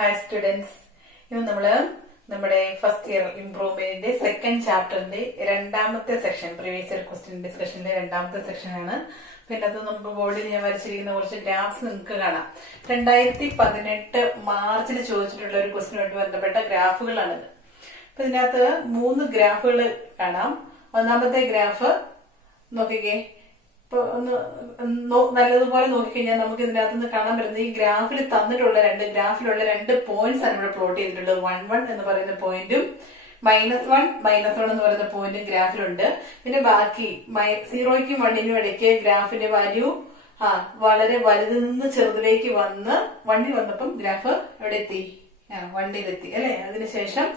Hi students. ഇന്ന് നമ്മള് നമ്മുടെ ഫസ്റ്റ് ഇയർ ഇംപ്രൂവ്മെന്റിന്റെ സെക്കൻഡ് ചാപ്റ്ററിന്റെ രണ്ടാമത്തെ സെക്ഷൻ പ്രീവിയസ് ഇയർ ക്വസ്റ്റ്യൻ ഡിസ്കഷനിലെ രണ്ടാമത്തെ സെക്ഷൻ ആണ്. പിന്നെ അത് നമുക്ക് ബോർഡിൽ ഞാൻ വരച്ചിരിക്കുന്ന കുറച്ച് ഗ്രാഫ്സ് നിങ്ങൾക്ക് കാണാം. 2018 മാർച്ചിൽ ചോദിച്ചിട്ടുള്ള ഒരു ക്വസ്റ്റ്യനുമായിട്ട് ബന്ധപ്പെട്ട ഗ്രാഫുകളാണിത്. അപ്പൊ ഇതിനകത്ത് 3 ഗ്രാഫുകൾ കാണാം. ഒന്നാമത്തെ ഗ്രാഫ് നോക്കിക്കേ. ഇപ്പൊ ഒന്ന് നല്ലതുപോലെ നോക്കിക്കഴിഞ്ഞാൽ നമുക്ക് ഇതിനകത്ത് നിന്ന് കാണാൻ പറ്റുന്നത് ഈ ഗ്രാഫിൽ തന്നിട്ടുള്ള ഗ്രാഫിലുള്ള രണ്ട് പോയിന്റ്സ് ആണ് ഇവിടെ പ്ലോട്ട് ചെയ്തിട്ടുള്ളത്. 1 എന്ന് പറയുന്ന പോയിന്റും -1 എന്ന് പറയുന്ന പോയിന്റും ഗ്രാഫിലുണ്ട്. പിന്നെ ബാക്കി 0ക്കും 1നും ഇടയ്ക്ക് ഗ്രാഫിന്റെ വാല്യൂ വളരെ വലുതിൽ നിന്ന് ചെറുതിലേക്ക് വന്ന് 1ൽ വന്നപ്പം ഗ്രാഫ് എവിടെ എത്തി? 1ലെത്തി അല്ലെ. അതിനുശേഷം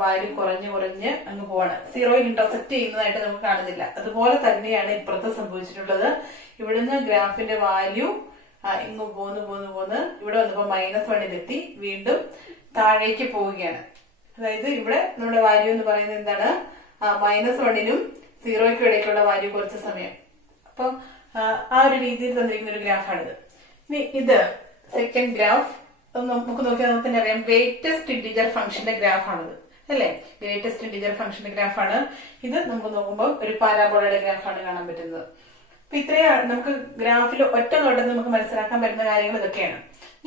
വാല്യൂ കുറഞ്ഞ് അങ്ങ് പോവാണ്. 0യിൽ ഇന്റർസെക്ട് ചെയ്യുന്നതായിട്ട് നമുക്ക് കാണുന്നില്ല. അതുപോലെ തന്നെയാണ് ഇപ്പുറത്ത് സംഭവിച്ചിട്ടുള്ളത്. ഇവിടുന്ന് ഗ്രാഫിന്റെ വാല്യൂ ഇങ്ങ് പോന്ന് ഇവിടെ വന്നപ്പോ -1ലെത്തി വീണ്ടും താഴേക്ക് പോവുകയാണ്. അതായത് ഇവിടെ നമ്മുടെ വാല്യൂ എന്ന് പറയുന്നത് എന്താണ്? -1നും 0ക്കും ഇടയ്ക്കുള്ള വാല്യൂ കുറച്ച് സമയം. അപ്പം ആ ഒരു രീതിയിൽ തന്നിരിക്കുന്ന ഒരു ഗ്രാഫാണിത്. ഇനി ഇത് സെക്കൻഡ് ഗ്രാഫ് നമുക്ക് നോക്കിയാൽ നമുക്ക് തന്നെ അറിയാം. ഗ്രേറ്റസ്റ്റ് ഇന്റിജർ ഫംഗ്ഷന്റെ ഗ്രാഫാണിത് അല്ലെ. ഗ്രേറ്റസ്റ്റ് ഇന്റിജർ ഫംഗ്ഷന്റെ ഗ്രാഫാണ് ഇത്. നമുക്ക് നോക്കുമ്പോൾ ഒരു പാരാബോളയുടെ ഗ്രാഫാണ് കാണാൻ പറ്റുന്നത്. അപ്പൊ ഇത്രയാണ് നമുക്ക് ഗ്രാഫിൽ ഒറ്റ നോട്ടത്തിൽ നമുക്ക് മനസ്സിലാക്കാൻ പറ്റുന്ന കാര്യങ്ങൾ ഇതൊക്കെയാണ്.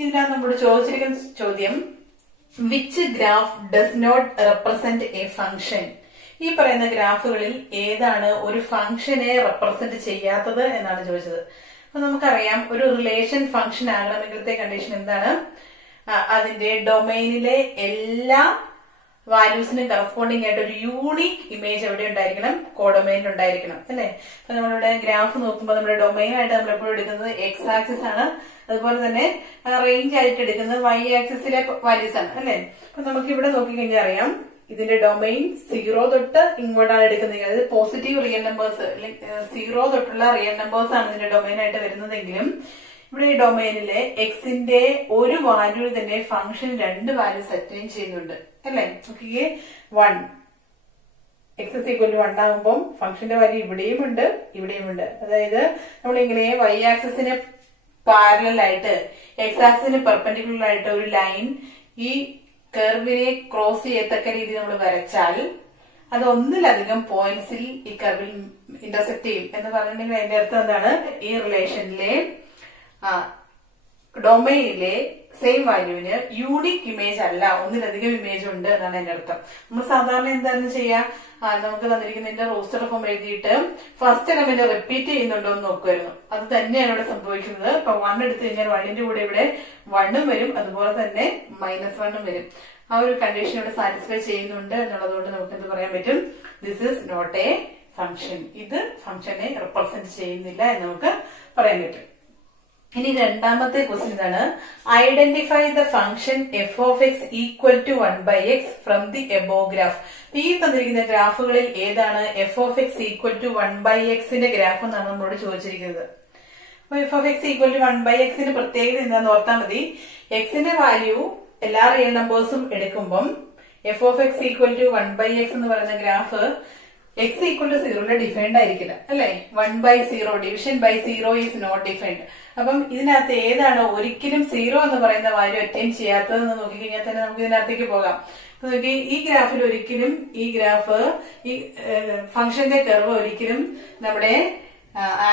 ഇതിനകത്ത് നമ്മളോട് ചോദിച്ചിരിക്കുന്ന ചോദ്യം, which graph does not represent a function? ഈ പറയുന്ന ഗ്രാഫുകളിൽ ഏതാണ് ഒരു ഫംഗ്ഷനെ റെപ്രസെന്റ് ചെയ്യാത്തത് എന്നാണ് ചോദിച്ചത്. അപ്പൊ നമുക്കറിയാം, ഒരു റിലേഷൻ ഫംഗ്ഷൻ ആകണമെങ്കിലത്തെ കണ്ടീഷൻ എന്താണ്? അതിന്റെ ഡൊമൈനിലെ എല്ലാ വാല്യൂസിനും കറസ്പോണ്ടിങ് ആയിട്ട് ഒരു യൂണീക് ഇമേജ് എവിടെ ഉണ്ടായിരിക്കണം? കോഡൊമൈനിൽ ഉണ്ടായിരിക്കണം അല്ലെ. അപ്പൊ നമ്മളിവിടെ ഗ്രാഫ് നോക്കുമ്പോൾ നമ്മുടെ ഡൊമൈൻ ആയിട്ട് നമ്മൾ എപ്പോഴും എടുക്കുന്നത് എക്സ് ആക്സിസ് ആണ്. അതുപോലെ തന്നെ റേഞ്ച് ആയിട്ട് എടുക്കുന്നത് വൈ ആക്സിസിലെ വാല്യൂസ് ആണ് അല്ലെ. അപ്പൊ നമുക്ക് ഇവിടെ നോക്കിക്കഴിഞ്ഞാൽ അറിയാം, ഇതിന്റെ ഡൊമൈൻ 0 തൊട്ട് ഇങ്ങോട്ടാണ് എടുക്കുന്നത്. അതായത് പോസിറ്റീവ് റിയൽ നമ്പേഴ്സ്, 0 തൊട്ടുള്ള റിയൽ നമ്പേഴ്സ് ആണ് ഇതിന്റെ ഡൊമൈൻ ആയിട്ട് വരുന്നതെങ്കിലും ഇവിടെ ഈ ഡൊമൈനിലെ എക്സിന്റെ ഒരു വാല്യൂ തന്നെ ഫംഗ്ഷൻ 2 വാല്യൂസ് അറ്റൈൻ ചെയ്യുന്നുണ്ട് അല്ലെ. നോക്കിയേ, 1 x=1 ആകുമ്പോൾ ഫംഗ്ഷന്റെ വാല്യൂ ഇവിടെയും ഉണ്ട്. അതായത് നമ്മളിങ്ങനെ വൈ ആക്സിസിന് പാരലൽ ആയിട്ട് എക്സ് ആക്സിന് പെർപെൻഡിക്കുലർ ആയിട്ട് ഒരു ലൈൻ ഈ കർവിനെ ക്രോസ് ചെയ്യത്തക്ക രീതി നമ്മൾ വരച്ചാൽ അത് ഒന്നിലധികം പോയിന്റ്സിൽ ഈ കർവിൽ ഇന്റർസെക്ട് ചെയ്യും എന്ന് പറഞ്ഞിട്ടുണ്ടെങ്കിൽ അതിന്റെ അർത്ഥം എന്താണ്? ഈ റിലേഷനിലെ ഡൊമൈനിലെ സെയിം വാല്യൂവിന് യൂണിക് ഇമേജ് അല്ല, ഒന്നിലധികം ഇമേജ് ഉണ്ട് എന്നാണ് എന്റെ അർത്ഥം. നമ്മൾ സാധാരണ എന്താണെന്ന് ചെയ്യാ, നമുക്ക് തന്നിരിക്കുന്നതിന്റെ റോസ്റ്റർ ഫോം എഴുതിയിട്ട് ഫസ്റ്റ് എലമെന്റ് റിപ്പീറ്റ് ചെയ്യുന്നുണ്ടോ എന്ന് നോക്കുമായിരുന്നു. അത് തന്നെയാണ് ഇവിടെ സംഭവിക്കുന്നത്. ഇപ്പൊ 1 എടുത്തു കഴിഞ്ഞാൽ 1ന്റെ കൂടെ ഇവിടെ 1ഉം വരും, അതുപോലെ തന്നെ -1ഉം വരും. ആ ഒരു കണ്ടീഷൻ ഇവിടെ സാറ്റിസ്ഫൈ ചെയ്യുന്നുണ്ട് എന്നുള്ളതുകൊണ്ട് നമുക്ക് എന്ത് പറയാൻ പറ്റും? This is not a function. ഇത് ഫംഗ്ഷനെ റെപ്രസെന്റ് ചെയ്യുന്നില്ല എന്ന് നമുക്ക് പറയാൻ പറ്റും. ഇനി രണ്ടാമത്തെ ക്വസ്റ്റ്യൻ ഇതാണ്, identify the function f(x) = 1/x from the above graph. ഈ തന്നിരിക്കുന്ന ഗ്രാഫുകളിൽ ഏതാണ് f(x) = 1/x ഗ്രാഫ് എന്നാണ് നമ്മളോട് ചോദിച്ചിരിക്കുന്നത്. അപ്പൊ f(x) = 1/x പ്രത്യേകത എന്താന്ന് ഓർത്താൽ മതി. എക്സിന്റെ വാല്യൂ എല്ലാ റിയൽ നമ്പേഴ്സും എടുക്കുമ്പം f(x) = 1/x എന്ന് പറയുന്ന ഗ്രാഫ് x=0 ഡിഫൈൻഡ് ആയിരിക്കില്ല അല്ലെ. 1/0 division by 0 is not defined. അപ്പം ഇതിനകത്ത് ഏതാണ് ഒരിക്കലും 0 എന്ന് പറയുന്ന വാല്യൂ അറ്റൈൻ ചെയ്യാത്തതെന്ന് നോക്കിക്കഴിഞ്ഞാൽ തന്നെ നമുക്ക് ഇതിനകത്തേക്ക് പോകാം. നോക്കി, ഈ ഗ്രാഫിൽ ഒരിക്കലും ഈ ഫംഗ്ഷന്റെ കർവ് ഒരിക്കലും നമ്മുടെ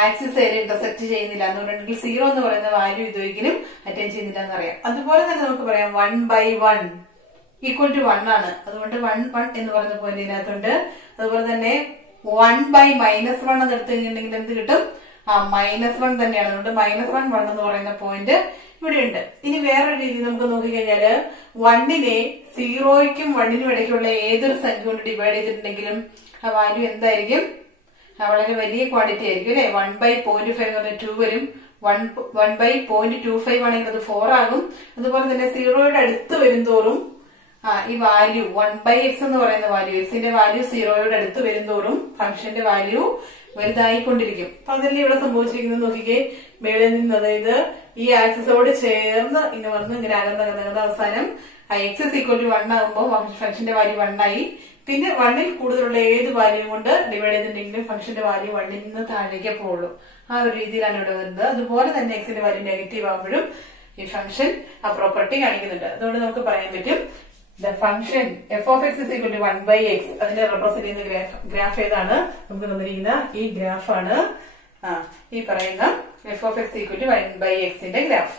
ആക്സിസ് ഇന്റർസെക്ട് ചെയ്യുന്നില്ല എന്ന് പറഞ്ഞിട്ടുണ്ടെങ്കിൽ 0 എന്ന് പറയുന്ന വാല്യൂ ഇതൊരിക്കലും അറ്റൈൻ ചെയ്യുന്നില്ല എന്നറിയാം. അതുപോലെ തന്നെ നമുക്ക് പറയാം 1/1 = 1 ആണ്. അതുകൊണ്ട് 1 എന്ന് പറയുന്ന പോയിന്റ് ഇതിനകത്തുണ്ട്. അതുപോലെ തന്നെ 1/-1 എന്ന് എടുത്തു കഴിഞ്ഞിട്ടുണ്ടെങ്കിൽ എന്ത് കിട്ടും? -1 തന്നെയാണ്. അതുകൊണ്ട് -1 എന്ന് പറയുന്ന പോയിന്റ് ഇവിടെയുണ്ട്. ഇനി വേറൊരു രീതി നമുക്ക് നോക്കിക്കഴിഞ്ഞാല് 1നെ 0ക്കും 1നും ഇടയ്ക്കുള്ള ഏതൊരു സംഖ്യ കൊണ്ട് ഡിവൈഡ് ചെയ്തിട്ടുണ്ടെങ്കിലും ആ വാല്യൂ എന്തായിരിക്കും? വളരെ വലിയ ക്വാണ്ടിറ്റി ആയിരിക്കും അല്ലെ. 1/0.5 എന്ന് പറഞ്ഞാൽ 2 വരും. 1/0.25 ആണെങ്കിൽ അത് 4 ആകും. അതുപോലെ തന്നെ 0യുടെ അടുത്ത് വരുംതോറും ഈ വാല്യൂ 1/x എന്ന് പറയുന്ന വാല്യൂ, എക്സിന്റെ വാല്യൂ 0യുടെ അടുത്ത് വരുംതോറും ഫംഗ്ഷന്റെ വാല്യൂ വലുതായിക്കൊണ്ടിരിക്കും. അപ്പൊ അതല്ലേ ഇവിടെ സംഭവിച്ചിരിക്കുന്നത്. നോക്കിക്കേ, മേളിൽ നിന്ന് അതായത് ഈ ആക്സിസോട് ചേർന്ന് ഇങ്ങനെ വന്ന് ഇങ്ങനെ അകന്ന അവസാനം x=1 ആകുമ്പോൾ ഫംഗ്ഷന്റെ വാല്യൂ 1 ആയി. പിന്നെ 1ൽ കൂടുതലുള്ള ഏത് വാല്യൂ കൊണ്ട് ഡിവൈഡ് ചെയ്തിട്ടുണ്ടെങ്കിലും ഫംഗ്ഷന്റെ വാല്യൂ 1ൽ നിന്ന് താഴേക്ക് പോകുള്ളൂ. ആ ഒരു രീതിയിലാണ് ഇവിടെ വരുന്നത്. അതുപോലെ തന്നെ എക്സിന്റെ വാല്യൂ നെഗറ്റീവ് ആകുമ്പോഴും ഈ ഫംഗ്ഷൻ ആ പ്രോപ്പർട്ടി കാണിക്കുന്നുണ്ട്. അതുകൊണ്ട് നമുക്ക് പറയാൻ പറ്റും the function f of x is equal to 1/x. അതിനെ റെപ്രസെന്റ് ചെയ്യുന്ന ഗ്രാഫ് ഏതാണ്? നമുക്ക് തന്നിരിക്കുന്ന ഈ ഗ്രാഫാണ് ഈ പറയുന്ന f of x equal to 1/x ന്റെ ഗ്രാഫ്.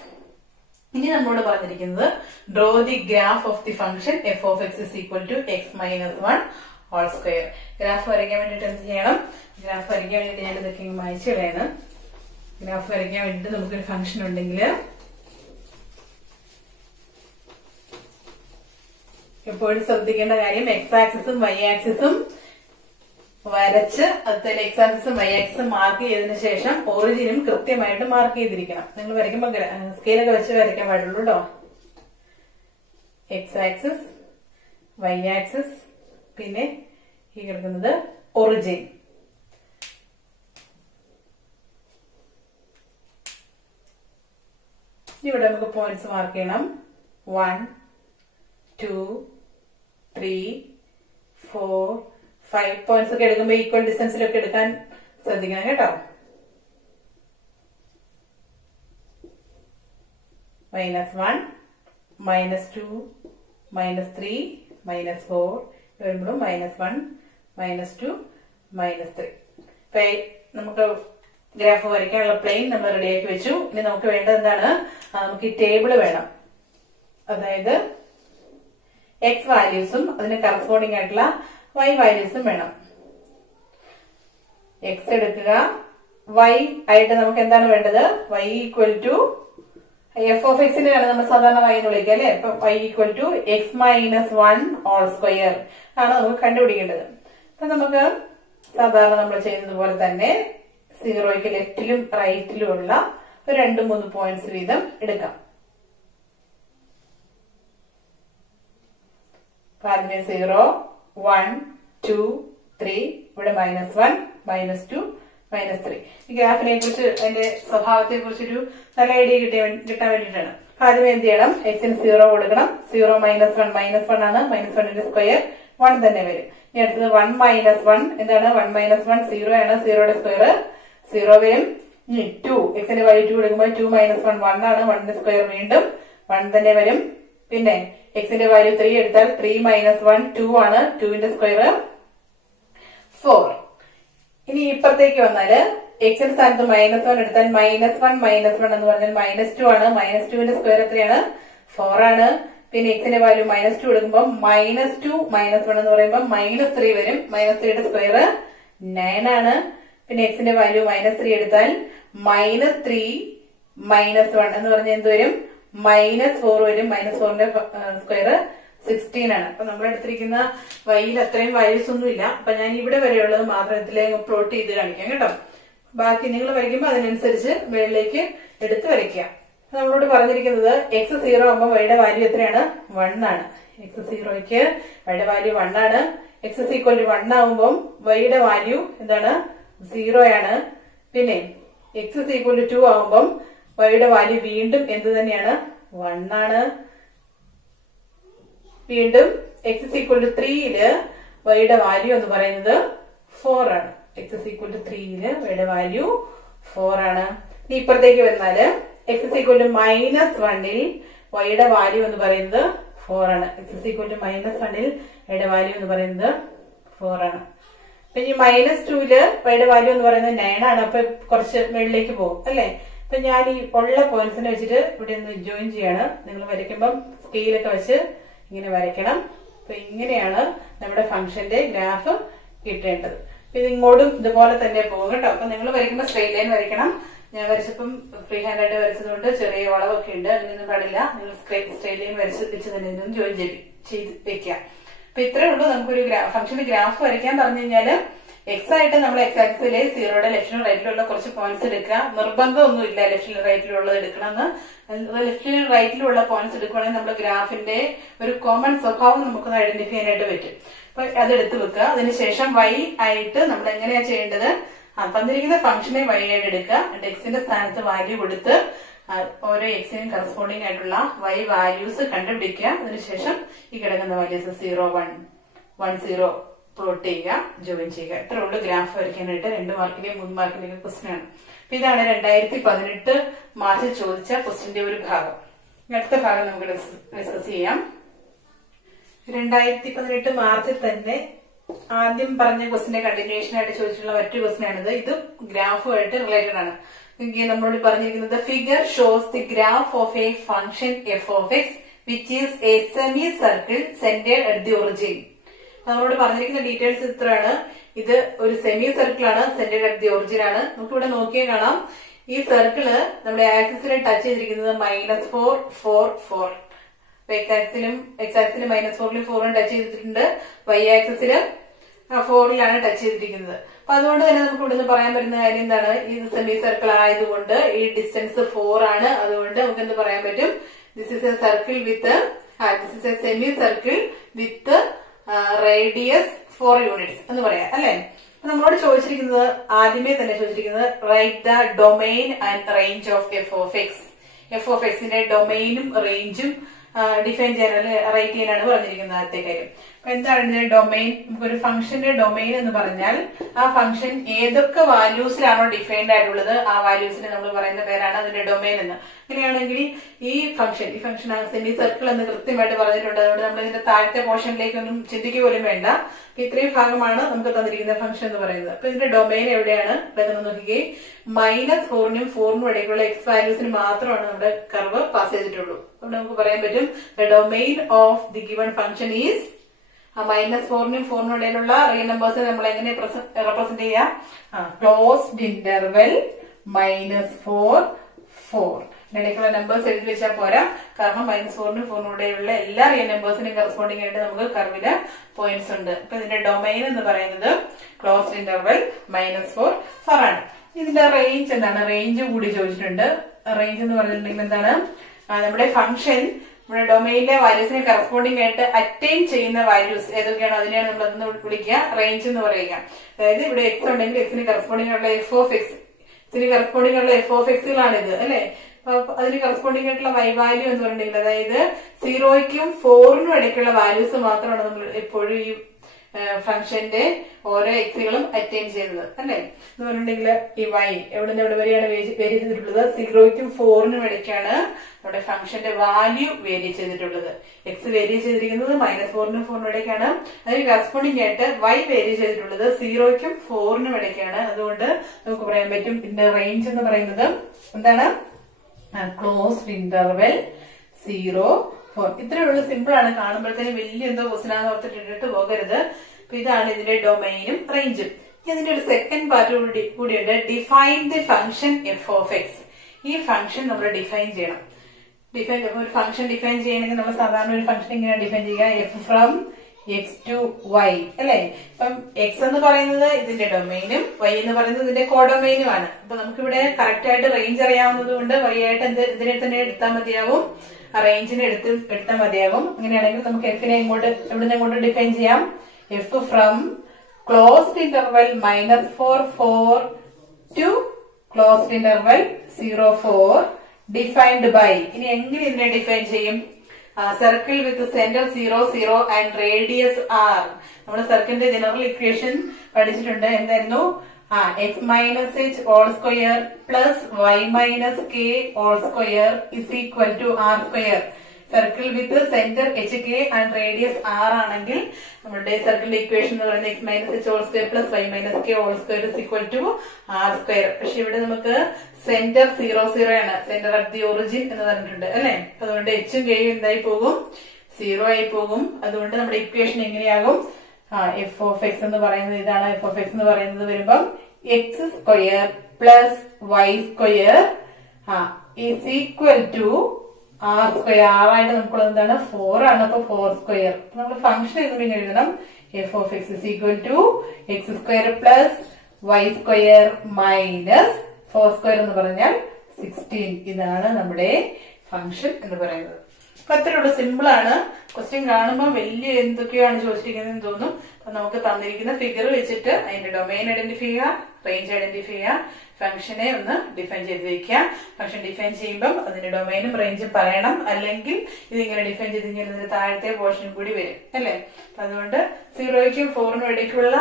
ഇനി നമ്മളോട് പറഞ്ഞിരിക്കുന്നത് draw the graph of the function f of x is equal to x minus 1 whole square. Graph വരയ്ക്കാൻ വേണ്ടിട്ട് എന്ത് ചെയ്യണം? ഗ്രാഫ് വരയ്ക്കാൻ വേണ്ടിട്ട് ഞാൻ ഇതൊക്കെ മായ്ച്ചു കളയാണ്. ഗ്രാഫ് വരയ്ക്കാൻ വേണ്ടിട്ട് നമുക്കൊരു ഫംഗ്ഷൻ ഉണ്ടെങ്കിൽ എപ്പോഴും ശ്രദ്ധിക്കേണ്ട കാര്യം എക്സ് ആക്സിസും വൈ ആക്സിസും വരച്ച് അതുപോലെ എക്സ് ആക്സിസും വൈ ആക്സിസും മാർക്ക് ചെയ്തതിനു ശേഷം ഒറിജിനും കൃത്യമായിട്ട് മാർക്ക് ചെയ്തിരിക്കണം. നിങ്ങൾ വരയ്ക്കുമ്പോൾ സ്കെയിലൊക്കെ വെച്ച് വരയ്ക്കാൻ പാടുള്ളൂ കേട്ടോ. എക്സ് ആക്സിസ്, വൈ ആക്സിസ്, പിന്നെ ഈ കിടക്കുന്നത് ഒറിജിൻ. ഇവിടെ നമുക്ക് പോയിന്റ്സ് മാർക്ക് ചെയ്യണം. 1, 2, 3, 4, 5 പോയിന്റ്സ് ഒക്കെ എടുക്കുമ്പോൾ ഈക്വൽ ഡിസ്റ്റൻസിലൊക്കെ എടുക്കാൻ ശ്രദ്ധിക്കണം കേട്ടോ. -1, -2, -3, -4 വരുമ്പോഴും -1, -2, -3. ഇപ്പൊ നമുക്ക് ഗ്രാഫ് വരയ്ക്കാനുള്ള പ്ലെയിൻ നമ്മൾ റെഡിയാക്കി വെച്ചു. ഇനി നമുക്ക് വേണ്ടത് എന്താണ്? നമുക്ക് ഈ ടേബിള് വേണം. അതായത് എക്സ് വാല്യൂസും അതിന് കറസ്പോണ്ടിങ് ആയിട്ടുള്ള വൈ വാല്യൂസും വേണം. എക്സ് എടുക്കുക, വൈ ആയിട്ട് നമുക്ക് എന്താണ് വേണ്ടത്? Y equal to f of എക്സിനെയാണ് നമ്മൾ സാധാരണ വൈ എന്ന് വിളിക്കുക അല്ലെ. അപ്പൊ y equal to x minus 1 whole square ആണ് നമുക്ക് കണ്ടുപിടിക്കേണ്ടത്. അപ്പൊ നമുക്ക് സാധാരണ നമ്മൾ ചെയ്യുന്നത് പോലെ തന്നെ സീറോയ്ക്ക് ലെഫ്റ്റിലും റൈറ്റിലും ഉള്ള ഒരു 2-3 പോയിന്റ്സ് വീതം എടുക്കാം. ആദ്യമേ 0, 1, 2, 3, ഇവിടെ -1, -2, -3. ഈ ഗ്രാഫിനെ കുറിച്ച് അതിന്റെ സ്വഭാവത്തെ കുറിച്ചൊരു നല്ല ഐഡിയ കിട്ടാൻ വേണ്ടിയിട്ടാണ്. ആദ്യമേ എന്ത് ചെയ്യണം? എക്സിന് 0 കൊടുക്കണം. 0 -1 -1 ആണ്. -1ന്റെ സ്ക്വയർ 1 തന്നെ വരും. ഇനി അടുത്തത് 1 -1 എന്താണ്? 1 -1 0 ആണ്. 0യുടെ സ്ക്വയർ 0 വരും. ഇനി 2 എക്സിന്റെ വാല്യൂ 2 എടുക്കുമ്പോൾ 2 -1 1 ആണ്. 1ന്റെ സ്ക്വയർ വീണ്ടും 1 തന്നെ വരും. പിന്നെ എക്സിന്റെ വാല്യൂ 3 എടുത്താൽ 3 -1 2 ആണ്. 2ന്റെ സ്ക്വയർ 4. ഇനി ഇപ്പുറത്തേക്ക് വന്നാല് എക്സിന്റെ സ്ഥാനത്ത് -1 എടുത്താൽ -1 എന്ന് പറഞ്ഞാൽ -2 ആണ്. -2ന്റെ സ്ക്വയർ എത്രയാണ്? 4 ആണ്. പിന്നെ എക്സിന്റെ വാല്യൂ -2 എടുക്കുമ്പോൾ -2 -1 എന്ന് പറയുമ്പോൾ -3 വരും. -3യുടെ സ്ക്വയർ 9 ആണ്. പിന്നെ എക്സിന്റെ വാല്യൂ -3 എടുത്താൽ -3 -1 എന്ന് പറഞ്ഞാൽ എന്ത് വരും? -4 വരും. -4ന്റെ സ്ക്വയർ 16 ആണ്. അപ്പൊ നമ്മൾ എടുത്തിരിക്കുന്ന വൈയിൽ അത്രയും വാല്യൂസ് ഒന്നും ഇല്ല. അപ്പൊ ഞാൻ ഇവിടെ വരെയുള്ളത് മാത്രം ഇതിലേക്ക് പ്ലോട്ട് ചെയ്ത് കാണിക്കാം കേട്ടോ. ബാക്കി നിങ്ങൾ വരയ്ക്കുമ്പോൾ അതിനനുസരിച്ച് മുകളിലേക്ക് എടുത്ത് വരയ്ക്കുക. നമ്മളോട് പറഞ്ഞിരിക്കുന്നത് എക്സ് 0 ആകുമ്പോൾ വൈയുടെ വാല്യൂ എത്രയാണ്? 1 ആണ്. എക്സ് 0ക്ക് വൈയുടെ വാല്യൂ 1 ആണ്. എക്സ് ഈക്വൽ ടു 1 ആകുമ്പോൾ വൈയുടെ വാല്യൂ എന്താണ്? 0 ആണ്. പിന്നെ എക്സ് ഈക്വൽ ടു 2 ആകുമ്പോൾ വൈയുടെ വാല്യൂ വീണ്ടും എന്ത് തന്നെയാണ്? 1 ആണ്. വീണ്ടും എക്സ് ഈക്വൽ ടു 3യില് വൈയുടെ വാല്യൂ എന്ന് പറയുന്നത് 4 ആണ്. എക്സ് ഈക്വൽ ടു 3യില് വൈയുടെ വാല്യൂ 4 ആണ്. ഇനി ഇപ്പുറത്തേക്ക് വന്നാല് എക്സ് ഈക്വൽ ടു -1ൽ വൈയുടെ വാല്യൂ എന്ന് പറയുന്നത് 4 ആണ്. എക്സ് ഈക്വൽ ടു -1ൽ വൈയുടെ വാല്യൂ എന്ന് പറയുന്നത് 4 ആണ്. പിന്നെ ഈ -2ല് വൈയുടെ വാല്യൂ എന്ന് പറയുന്നത് 9 ആണ്. അപ്പൊ കുറച്ച് മുകളിലേക്ക് പോകും അല്ലെ. അപ്പൊ ഞാൻ ഈ ഉള്ള പോയിന്റ്സിനെ വെച്ചിട്ട് ഇവിടെ ഒന്ന് ജോയിൻ ചെയ്യാണ്. നിങ്ങൾ വരയ്ക്കുമ്പം സ്കെയിലൊക്കെ വെച്ച് ഇങ്ങനെ വരയ്ക്കണം. അപ്പൊ ഇങ്ങനെയാണ് നമ്മുടെ ഫംഗ്ഷന്റെ ഗ്രാഫ് കിട്ടേണ്ടത്. ഇത് ഇങ്ങോട്ടും ഇതുപോലെ തന്നെ പോകും കേട്ടോ. അപ്പൊ നിങ്ങൾ വരയ്ക്കുമ്പോൾ സ്ട്രെയിറ്റ് ലൈൻ വരയ്ക്കണം. ഞാൻ വരച്ചപ്പം ഫ്രീ ഹാൻഡ് ആയിട്ട് വരച്ചതുകൊണ്ട് ചെറിയ വളവൊക്കെ ഉണ്ട്. അങ്ങനെയൊന്നും പാടില്ല. നിങ്ങൾ സ്ട്രെയിറ്റ് ലൈൻ വരച്ച് വെച്ച് തന്നെ ഇതൊന്നും ജോയിൻ ചെയ്ത് വെക്കാം. അപ്പൊ ഇത്രേ ഉള്ളൂ. നമുക്കൊരു ഫംഗ്ഷന്റെ ഗ്രാഫ് വരയ്ക്കാൻ പറഞ്ഞു കഴിഞ്ഞാല് എക്സ് ആയിട്ട് നമ്മൾ എക്സ് ആക്സിലെ 0യുടെ ലെഫ്റ്റിലും റൈറ്റിലുള്ള കുറച്ച് പോയിന്റ്സ് എടുക്കുക. നിർബന്ധമൊന്നുമില്ല ലെഫ്റ്റിലും റൈറ്റിലും ഉള്ളത് എടുക്കണമെന്ന്. ലെഫ്റ്റിലും റൈറ്റിലുള്ള പോയിന്റ്സ് എടുക്കുകയാണെങ്കിൽ നമ്മുടെ ഗ്രാഫിന്റെ ഒരു കോമൺ സ്വഭാവം നമുക്ക് ഐഡന്റിഫൈ ചെയ്യാനായിട്ട് പറ്റും. അപ്പൊ അതെടുത്ത് വെക്കുക. അതിനുശേഷം വൈ ആയിട്ട് നമ്മൾ എങ്ങനെയാ ചെയ്യേണ്ടത്? തന്നിരിക്കുന്ന ഫംഗ്ഷനെ വൈ ആയിട്ട് എടുക്കുക. എക്സിന്റെ സ്ഥാനത്ത് വാല്യൂ കൊടുത്ത് ഓരോ എക്സിനും കറസ്പോണ്ടിങ് ആയിട്ടുള്ള വൈ വാല്യൂസ് കണ്ടുപിടിക്കുക. അതിനുശേഷം ഈ കിടക്കുന്ന വാല്യൂസ് 0, 1, 1, 0 പ്ലോട്ട് ചെയ്യുക, ജോയിൻ ചെയ്യുക. ഇത്ര ഉള്ളു ഗ്രാഫ് വരയ്ക്കാനായിട്ട്. 2 മാർക്കിന്റെയും 3 മാർക്കിന്റെയും ക്വസ്റ്റ്യൻ ആണ്. അപ്പൊ ഇതാണ് 2018 മാർച്ചിൽ ചോദിച്ച ക്വസ്റ്റ്യന്റെ ഒരു ഭാഗം. അടുത്ത ഭാഗം നമുക്ക് ഡിസ്കസ് ചെയ്യാം. 2018 മാർച്ചിൽ തന്നെ ആദ്യം പറഞ്ഞ ക്വസ്റ്റിന്റെ കണ്ടിന്യൂഷൻ ആയിട്ട് ചോദിച്ചിട്ടുള്ള മറ്റൊരു ക്വസ്റ്റൻ ആണിത്. ഇത് ഗ്രാഫുമായിട്ട് റിലേറ്റഡ് ആണ്. നമ്മളോട് പറഞ്ഞിരിക്കുന്നത് figure shows the graph of A function F of X which is A semi circle centred at the origin. നമ്മളോട് പറഞ്ഞിരിക്കുന്ന ഡീറ്റെയിൽസ് ഇത്രയാണ്. ഇത് ഒരു സെമി സർക്കിൾ ആണ്, സെന്റേഡ് അറ്റ് ദി ഒറിജിൻ ആണ്. നമുക്ക് ഇവിടെ നോക്കിയാൽ കാണാം, ഈ സർക്കിള് നമ്മുടെ ആക്സിസിനെ ടച്ച് ചെയ്തിരിക്കുന്നത് -4 4 4. എക്സ് ആക്സിലും -4ലും 4 ടച്ച് ചെയ്തിട്ടുണ്ട്. വൈ ആക്സിസില് 4ലാണ് ടച്ച് ചെയ്തിരിക്കുന്നത്. അപ്പൊ അതുകൊണ്ട് തന്നെ നമുക്ക് ഇവിടുന്ന് പറയാൻ പറ്റുന്ന കാര്യം എന്താണ്, ഇത് സെമി സർക്കിൾ ആയതുകൊണ്ട് ഈ ഡിസ്റ്റൻസ് 4 ആണ്. അതുകൊണ്ട് നമുക്ക് എന്ത് പറയാൻ പറ്റും, this is A circle with this is A semi circle with radius 4 units എന്ന് പറയാം അല്ലെ. നമ്മളോട് ചോദിച്ചിരിക്കുന്നത്, ആദ്യമേ തന്നെ ചോദിച്ചിരിക്കുന്നത്, write the domain and range of F of X. F of എക്സിന്റെ ഡൊമെയിനും റേഞ്ചും ഡിഫൈൻ ചെയ്യാൻ റൈറ്റ് ചെയ്യാനാണ് പറഞ്ഞിരിക്കുന്നത്. ആദ്യത്തെ കാര്യം അപ്പൊ എന്താണ് ഇതിന്റെ ഡൊമെയിൻ? നമുക്കൊരു ഫംഗ്ഷന്റെ ഡൊമെയിൻ എന്ന് പറഞ്ഞാൽ ആ ഫംഗ്ഷൻ ഏതൊക്കെ വാല്യൂസിലാണോ ഡിഫൈൻഡ് ആയിട്ടുള്ളത് ആ വാല്യൂസിന് നമ്മൾ പറയുന്ന പേരാണ് അതിന്റെ ഡൊമെയിൻ എന്ന്. അങ്ങനെയാണെങ്കിൽ ഈ ഫംഗ്ഷൻ സെമി സർക്കിൾ എന്ന് കൃത്യമായിട്ട് പറഞ്ഞിട്ടുണ്ട്. അതുകൊണ്ട് നമ്മൾ ഇതിന്റെ താഴത്തെ പോർഷനിലേക്കൊന്നും ചിന്തിക്കുക പോലും വേണ്ട. ഇത്രയും ഭാഗമാണ് നമുക്ക് തന്നിരിക്കുന്ന ഫംഗ്ഷൻ എന്ന് പറയുന്നത്. അപ്പൊ ഇതിന്റെ ഡൊമെയിൻ എവിടെയാണ് ഇതൊക്കെ നോക്കിക്കേ. -4നും 4നും ഇടയ്ക്കുള്ള എക്സ് വാല്യൂസിന് മാത്രമാണ് നമ്മുടെ കർവ് പാസ് ചെയ്തിട്ടുള്ളൂ. അതുകൊണ്ട് നമുക്ക് പറയാൻ പറ്റും the domain of the given function is -4നും 4നും ഇടയിലുള്ള റിയൽ നമ്പേഴ്സിനെ നമ്മൾ എങ്ങനെ റെപ്രസെന്റ് ചെയ്യാം? Closed interval -4 4. ഇടയ്ക്കുള്ള നമ്പേഴ്സ് എഴുതി വെച്ചാൽ പോരാ, കാരണം -4നും 4നും ഇടയിലുള്ള എല്ലാ റിയൽ നമ്പേഴ്സിനും കറസ്പോണ്ടിങ് ആയിട്ട് നമുക്ക് കർവില് പോയിന്റ്സ് ഉണ്ട്. അപ്പൊ ഇതിന്റെ ഡൊമെയിൻ എന്ന് പറയുന്നത് ക്ലോസ്ഡ് ഇന്റർവെൽ -4 4 ആണ്. ഇതിന്റെ റേഞ്ച് എന്താണ്? റേഞ്ച് കൂടി ചോദിച്ചിട്ടുണ്ട്. റേഞ്ച് എന്ന് പറഞ്ഞിട്ടുണ്ടെങ്കിൽ എന്താണ്, നമ്മുടെ ഫംഗ്ഷൻ നമ്മുടെ ഡൊമെയിനിലെ വാല്യൂസിന് കറസ്പോണ്ടിങ് ആയിട്ട് അറ്റൈൻ ചെയ്യുന്ന വാല്യൂസ് ഏതൊക്കെയാണോ അതിനെയാണ് നമ്മൾ അതൊന്ന് വിളിക്കുക റേഞ്ച് എന്ന് പറയുക. അതായത് ഇവിടെ എക്സ് ഉണ്ടെങ്കിൽ എക്സിന് കറസ്പോണ്ടിങ് ഉള്ള എഫ് ഓഫ് എക്സ്, ഇതിന് കറസ്പോണ്ടിങ് ഉള്ള എഫ് ഓഫ് എക്സുകളാണിത് അല്ലെ. അതിന് കറസ്പോണ്ടിങ് ആയിട്ടുള്ള വൈ വാല്യൂ എന്ന് പറഞ്ഞിട്ടുണ്ടെങ്കിൽ, അതായത് 0ക്കും 4നും ഇടയ്ക്കുള്ള വാല്യൂസ് മാത്രമാണ് നമ്മൾ എപ്പോഴും ഈ ഫംഗ്ഷന്റെ ഓരോ എക്സുകളും അറ്റൈൻ ചെയ്യുന്നത് അല്ലെ. എന്ന് പറഞ്ഞിട്ടുണ്ടെങ്കിൽ ഈ വൈ എവിടെ എവിടെ വരെയാണ് വേരി ചെയ്തിട്ടുള്ളത്? 0ക്കും 4നും ഇടയ്ക്കാണ് നമ്മുടെ ഫംഗ്ഷന്റെ വാല്യൂ വേരി ചെയ്തിട്ടുള്ളത്. എക്സ് വേരി ചെയ്തിരിക്കുന്നത് -4നും 4നും ഇടയ്ക്കാണ്. അതിന് കറസ്പോണ്ടിങ് ആയിട്ട് വൈ വേരി ചെയ്തിട്ടുള്ളത് 0ക്കും 4നും ഇടയ്ക്കാണ്. അതുകൊണ്ട് നമുക്ക് പറയാൻ പറ്റും ഇതിന്റെ റേഞ്ച് എന്ന് പറയുന്നത് എന്താണ്? Closed interval 0 4. ഇത്രയുള്ള സിമ്പിൾ ആണ്. കാണുമ്പോഴത്തേനും വലിയ എന്തോ ക്വസ്റ്റ്യൻ ഓർത്തിട്ട് ഇട്ടിട്ട് പോകരുത്. അപ്പൊ ഇതാണ് ഇതിന്റെ ഡൊമൈനും റേഞ്ചും. ഇതിന്റെ ഒരു സെക്കൻഡ് പാർട്ട് കൂടിയുണ്ട്, define the function F of X. ഈ ഫംഗ്ഷൻ നമ്മൾ ഡിഫൈൻ ചെയ്യണം. ഒരു ഫംഗ്ഷൻ ഡിഫൈൻ ചെയ്യണമെങ്കിൽ നമ്മൾ സാധാരണ ഒരു ഫംഗ്ഷൻ ഇങ്ങനെയാണ് ഡിഫൈൻ ചെയ്യുക, F from X to Y അല്ലെ. അപ്പം എക്സ് എന്ന് പറയുന്നത് ഇതിന്റെ ഡൊമൈനും വൈ എന്ന് പറയുന്നത് ഇതിന്റെ കോഡൊമൈനും ആണ്. അപ്പൊ നമുക്കിവിടെ കറക്റ്റ് ആയിട്ട് റേഞ്ച് അറിയാവുന്നത് കൊണ്ട് വൈ ആയിട്ട് ഇതിനെ തന്നെ എടുത്താൽ മതിയാവും, ആ റേഞ്ചിനെ എടുത്താൽ മതിയാകും. അങ്ങനെയാണെങ്കിൽ നമുക്ക് എഫിനെ എവിടുന്ന് ഇങ്ങോട്ട് ഡിഫൈൻ ചെയ്യാം? F from closed interval -4 4 to closed interval 0 4 defined by. ഇനി എങ്ങനെ ഇതിനെ ഡിഫൈൻ ചെയ്യും? Circle with centre 0 0 and radius r. നമ്മൾ സർക്കിളിന്റെ ജനറൽ ഇക്വേഷൻ പഠിച്ചിട്ടുണ്ട്. എന്തായിരുന്നു? x minus h all square plus y minus k all square is equal to r square. Circle with centre hk and radius r ആണെങ്കിൽ നമ്മുടെ സർക്കിളിന്റെ equation എന്ന് പറയുന്നത് x minus h all square plus y minus k all square is equal to r square. പക്ഷെ ഇവിടെ നമുക്ക് centre 0 0 ആണ്, centre at the origin എന്ന് പറഞ്ഞിട്ടുണ്ട് അല്ലെ. അതുകൊണ്ട് hും k എന്തായി പോകും? 0 ആയി പോകും. അതുകൊണ്ട് നമ്മുടെ ഇക്വേഷൻ എങ്ങനെയാകും? എഫ് ഓഫ് എക്സ് എന്ന് പറയുന്നത് ഇതാണ്. എഫ് ഓഫ് എക്സ് എന്ന് പറയുന്നത് വരുമ്പം x square plus Y square is equal to r square. ആറായിട്ട് നമുക്കുള്ളത് എന്താണ്? 4 ആണ്. അപ്പൊ 4 സ്ക്വയർ. നമ്മൾ ഫംഗ്ഷൻ എങ്ങനെ എഴുതണം? F of X is equal to X square plus Y square minus 4 square എന്ന് പറഞ്ഞാൽ 16. ഇതാണ് നമ്മുടെ ഫംഗ്ഷൻ എന്ന് പറയുന്നത്. അപ്പൊ അത്രയുള്ള സിമ്പിൾ ആണ്. ക്വസ്റ്റ്യൻ കാണുമ്പോൾ വലിയ എന്തൊക്കെയാണ് ചോദിച്ചിരിക്കുന്നതെന്ന് തോന്നും. അപ്പൊ നമുക്ക് തന്നിരിക്കുന്ന ഫിഗർ വെച്ചിട്ട് അതിന്റെ ഡൊമൈൻ ഐഡന്റിഫൈ ചെയ്യുക, റേഞ്ച് ഐഡന്റിഫൈ ചെയ്യുക, ഫംഗ്ഷനെ ഒന്ന് ഡിഫൈൻ ചെയ്ത് വെക്കുക. ഫംഗ്ഷൻ ഡിഫൈൻ ചെയ്യുമ്പോൾ അതിന്റെ ഡൊമൈനും റേഞ്ചും പറയണം. അല്ലെങ്കിൽ ഇതിങ്ങനെ ഡിഫൈൻ ചെയ്ത് കഴിഞ്ഞാൽ ഇതിന്റെ താഴത്തെ പോർഷൻ കൂടി വരും അല്ലെ. അതുകൊണ്ട് 0ക്കും 4നും ഇടയ്ക്കുള്ള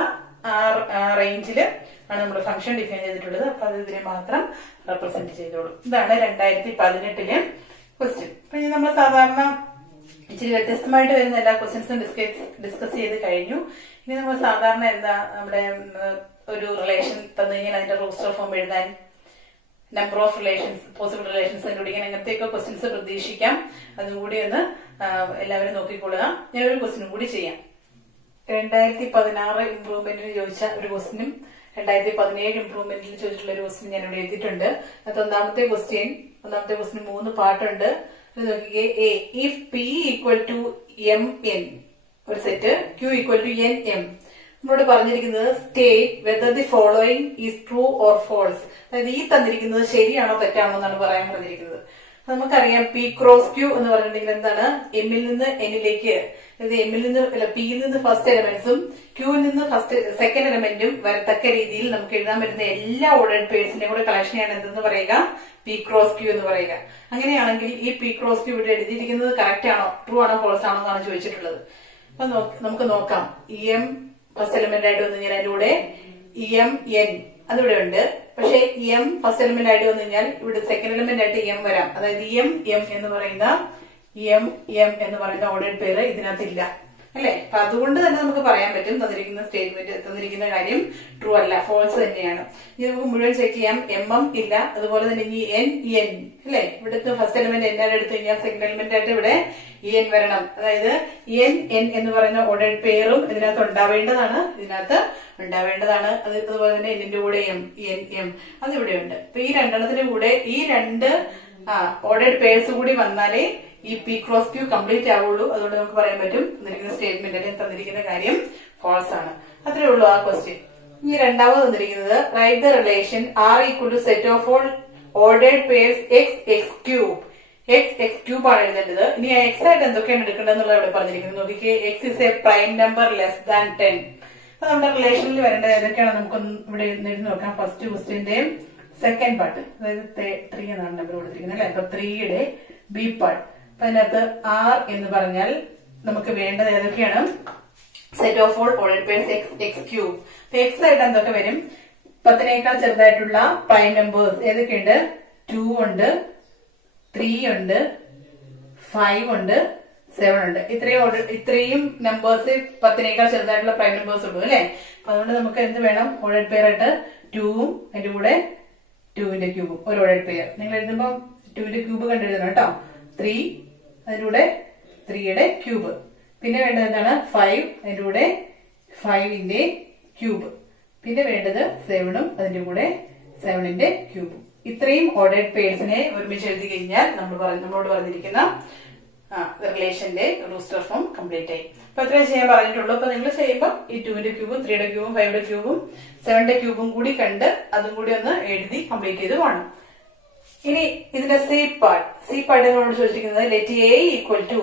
റേഞ്ചില് ആണ് നമ്മൾ ഫംഗ്ഷൻ ഡിഫൈൻ ചെയ്തിട്ടുള്ളത്. അപ്പൊ അത് ഇതിനെ മാത്രം റെപ്രസെന്റ് ചെയ്തോളൂ. ഇതാണ് 2018 ക്വസ്റ്റ്യൻ. അപ്പൊ ഇനി നമ്മൾ സാധാരണ ഇച്ചിരി വ്യത്യസ്തമായിട്ട് വരുന്ന എല്ലാ ക്വസ്റ്റ്യൻസും ഡിസ്കസ് ചെയ്ത് കഴിഞ്ഞു. ഇനി നമ്മൾ സാധാരണ എന്താ നമ്മുടെ ഒരു റിലേഷൻ തന്നു കഴിഞ്ഞാൽ അതിന്റെ റൂസ്റ്റർ ഫോം എഴുതാൻ, number of relations, possible relations കണ്ടുപിടിക്കാൻ, അങ്ങനത്തെയൊക്കെ ക്വസ്റ്റ്യൻസ് പ്രതീക്ഷിക്കാം. അതും കൂടി ഒന്ന് എല്ലാവരും നോക്കിക്കൊള്ളുക. ഞാനൊരു ക്വസ്റ്റ്യനും കൂടി ചെയ്യാം. 2016 ഇംപ്രൂവ്മെന്റിന് ചോദിച്ച ഒരു ക്വസ്റ്റ്യനും 2017 ഇംപ്രൂവ്മെന്റിൽ ചോദിച്ചിട്ടുള്ള ഒരു ക്വസ്റ്റ്യൻ ഞാൻ ഇവിടെ എഴുതിയിട്ടുണ്ട്. അത് ഒന്നാമത്തെ ക്വസ്റ്റ്യൻ 3 പാർട്ടുണ്ട്. അത് നോക്കിക്കേ. A if p equal to m n ഒരു set, q equal to n m. നമ്മളോട് പറഞ്ഞിരിക്കുന്നത് state whether the following is true or false. അതായത് ഈ തന്നിരിക്കുന്നത് ശരിയാണോ തെറ്റാണോ എന്നാണ് പറയാൻ പറഞ്ഞിരിക്കുന്നത്. നമുക്കറിയാം പി ക്രോസ് ക്യൂ എന്ന് പറഞ്ഞിട്ടുണ്ടെങ്കിൽ എന്താണ്, എമ്മിൽ നിന്ന് എന്നിലേക്ക്, അതായത് എമ്മിൽ നിന്ന് പിയിൽ നിന്ന് ഫസ്റ്റ് എലമെന്റ്സും ക്യൂവിൽ നിന്ന് സെക്കൻഡ് എലമെന്റും വരത്തക്ക രീതിയിൽ നമുക്ക് എഴുതാൻ പറ്റുന്ന എല്ലാ ഓർഡേഡ് പേഴ്സിന്റെ കൂടെ കളക്ഷനെയാണ് എന്തെന്ന് പറയുക, പി ക്രോസ് ക്യൂ എന്ന് പറയുക. അങ്ങനെയാണെങ്കിൽ ഈ പി ക്രോസ് ക്യൂ ഇവിടെ എഴുതിയിരിക്കുന്നത് കറക്റ്റ് ആണോ, ട്രൂ ആണോ, ഫോൾസ് ആണോ എന്നാണ് ചോദിച്ചിട്ടുള്ളത്. അപ്പൊ നമുക്ക് നോക്കാം. എം ഫസ്റ്റ് എലമെന്റ് ആയിട്ട് വന്നു കഴിഞ്ഞാൽ അതിന്റെ കൂടെ എം എൻ അതിവിടെ ഉണ്ട്. പക്ഷെ എം ഫസ്റ്റ് എലമെന്റ് ആയിട്ട് വന്നു കഴിഞ്ഞാൽ ഇവിടെ സെക്കൻഡ് എലമെന്റ് ആയിട്ട് എം വരാം. അതായത് എം എന്ന് പറയുന്ന ഓർഡേഡ് പേര് ഇതിനകത്തില്ല, അല്ലെ? അപ്പൊ അതുകൊണ്ട് തന്നെ നമുക്ക് പറയാൻ പറ്റും തന്നിരിക്കുന്ന സ്റ്റേറ്റ്മെന്റ്, തന്നിരിക്കുന്ന കാര്യം ട്രൂ അല്ല, ഫോൾസ് തന്നെയാണ്. ഇനി നമുക്ക് മുഴുവൻ ചെക്ക് ചെയ്യാം. എം ഇല്ല. അതുപോലെ തന്നെ ഇനി എൻ അല്ലെ, ഇവിടുത്തെ ഫസ്റ്റ് എലമെന്റ് എൻ ആയിട്ട് എടുത്തു കഴിഞ്ഞാൽ സെക്കൻഡ് എലമെന്റ് ആയിട്ട് ഇവിടെ എൻ വരണം. അതായത് എൻ എന്ന് പറയുന്ന ഓർഡേഡ് പേരും ഇതിനകത്ത് ഉണ്ടാവേണ്ടതാണ്. അതുപോലെ തന്നെ എന്നിന്റെ കൂടെ എം അതിവിടെ ഉണ്ട്. അപ്പൊ ഈ രണ്ടെണ്ണത്തിന്റെ കൂടെ ഈ രണ്ട് ഓർഡേഡ് പേഴ്സ് കൂടി വന്നാലേ ഈ പി ക്രോസ് ക്യൂ കംപ്ലീറ്റ് ആവുള്ളൂ. അതുകൊണ്ട് നമുക്ക് പറയാൻ പറ്റും തന്നിരിക്കുന്ന സ്റ്റേറ്റ്മെന്റ് അല്ലെങ്കിൽ തന്നിരിക്കുന്ന കാര്യം ഫോൾസ് ആണ്. അത്രേ ഉള്ളൂ ആ ക്വസ്റ്റ്യൻ. ഇനി രണ്ടാമത് തന്നിരിക്കുന്നത് write the relation R equal to set of all ordered pairs X cube ആണ് എഴുതേണ്ടത്. ഇനി എക്സ് ആയിട്ട് എന്തൊക്കെയാണ് എടുക്കേണ്ടതെന്നുള്ളത് ഇവിടെ പറഞ്ഞിരിക്കുന്നത്. നോക്കിക്കേ. X is A prime number less than 10. അപ്പൊ നമ്മുടെ റിലേഷനിൽ വരേണ്ടത് ഏതൊക്കെയാണ് നമുക്കൊന്ന് ഇവിടെ എഴുതി നോക്കാം. ഫസ്റ്റ് ക്വസ്റ്റ്യന്റെ സെക്കൻഡ് പാർട്ട്, അതായത് 3 എന്നാണ് നമ്പർ കൊടുത്തിരിക്കുന്നത് അല്ലെ. അപ്പൊ 3യുടെ ബി പാർട്ട്. അപ്പൊ അതിനകത്ത് ആർ എന്ന് പറഞ്ഞാൽ നമുക്ക് വേണ്ടത് ഏതൊക്കെയാണ്, set of all ordered pairs X cube. X ആയിട്ട് എന്തൊക്കെ വരും, 10നേക്കാൾ ചെറുതായിട്ടുള്ള പ്രൈം നമ്പേഴ്സ് ഏതൊക്കെയുണ്ട്, 2 ഉണ്ട്, 3 ഉണ്ട്, 5 ഉണ്ട്, 7 ഉണ്ട്. ഇത്രയും നമ്പേഴ്സ് 10നേക്കാൾ ചെറുതായിട്ടുള്ള പ്രൈം നമ്പേഴ്സ് ഉള്ളൂ അല്ലെ. അപ്പൊ അതുകൊണ്ട് നമുക്ക് എന്ത് വേണം, ഓർഡേഡ് പെയർ ആയിട്ട് 2ഉം അതിന്റെ കൂടെ 2ന്റെ ക്യൂബും ഒരു ഓർഡേഡ് പെയർ. നിങ്ങൾ എഴുതുമ്പോൾ 2ന്റെ ക്യൂബ് കണ്ടെഴുതണം കേട്ടോ. 3 അതിന്റെ കൂടെ 3യുടെ ക്യൂബ്. പിന്നെ വേണ്ടത് എന്താണ്, 5 അതിന്റെ കൂടെ 5ന്റെ ക്യൂബ്. പിന്നെ വേണ്ടത് 7ഉം അതിന്റെ കൂടെ 7ന്റെ ക്യൂബും. ഇത്രയും ഓർഡേഡ് പേഴ്സിനെ ഒരുമിച്ച് എഴുതി കഴിഞ്ഞാൽ നമ്മളോട് പറഞ്ഞിരിക്കുന്ന റിലേഷന്റെ റൂസ്റ്റർ ഫോം കംപ്ലീറ്റ് ആയി. അപ്പൊ അത്രയും ചെയ്യാൻ പറഞ്ഞിട്ടുള്ളൂ. അപ്പൊ നിങ്ങൾ ചെയ്യുമ്പോൾ ഈ 2ന്റെ ക്യൂബും 3യുടെ ക്യൂബും 5യുടെ ക്യൂബും 7ന്റെ ക്യൂബും കൂടി കണ്ട് അതും കൂടി ഒന്ന് എഴുതി കംപ്ലീറ്റ് ചെയ്ത് പോകണം. ഇനി ഇതിന്റെ സി പാർട്ട് നമ്മളോട് ചോദിച്ചിരിക്കുന്നത് ലെറ്റ് എ ഈക്വൽ ടു